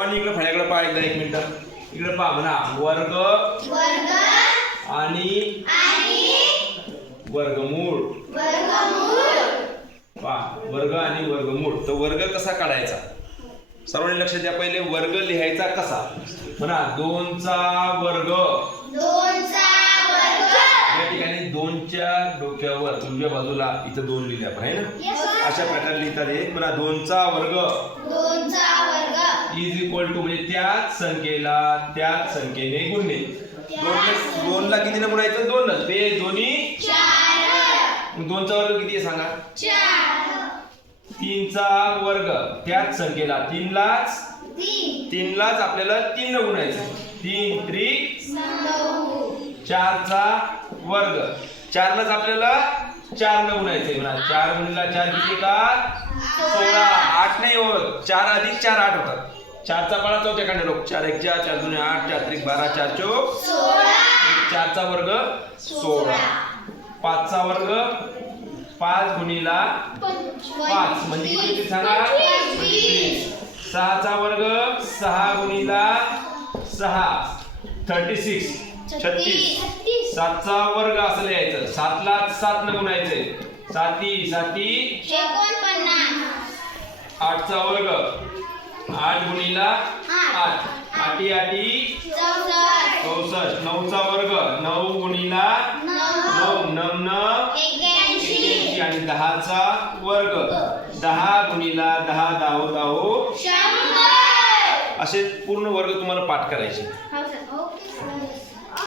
आणि इकडे फळ्याकडे पहा एकदा एक मिनिट. इकडे पहा म्हणा वर्ग वर्ग आणि वर्गमूळ. पहा वर्ग आणि वर्गमूळ. तर वर्ग कसा काढायचा? सर्वांनी लक्ष द्या पहिले वर्ग लिहायचा कसा? म्हणा दोनचा वर्ग. या ठिकाणी दोनच्या डोक्यावर उजव्या बाजूला इथं दोन लिहिले आपण आहे ना. अशा प्रकारे लिहितात म्हणा दोनचा वर्ग. इज इक्वल टू म्हणजे त्याच संख्येला त्याच संख्येने गुणणे दोन दोनला किती गुणायचं? दोन ते दोन्ही? दोनचा वर्ग किती आहे सांगा? तीनचा वर्ग. त्याच संख्येला तीनलाच? तीन. तीनलाच आपल्याला तीन न गुणायचं. तीन नऊ. चारचा वर्ग. चारलाच आपल्याला चार न गुणायचंय म्हणा. चार गुणिला चार किती का? सोळा. आठ नाही होत. चार अधिक चार आठ होतात. चारचा पाळा चौथ्या कांडे लोक चार एक चार चार दोन आठ चार त्रिक बारा चार चौक. चारचा वर्ग सोळा. पाचचा वर्ग पाच गुणिला पाच. म्हणजे किती सांगा. सहाचा वर्ग सहा गुणिला सहा. Thirty six. छत्तीस. सातचा वर्ग असं लिहायचं सातला सात न गुणायचंय साती साती. आठचा वर्ग. आठ गुणिला आठ. आठी. आठी चौसष्ट. नऊचा वर्ग. नऊ गुणिला नऊ. नऊ. नम आणि दहाचा वर्ग. दहा गुणिला दहा दाहो दाहो असे पूर्ण वर्ग तुम्हाला पाठ करायचे. हो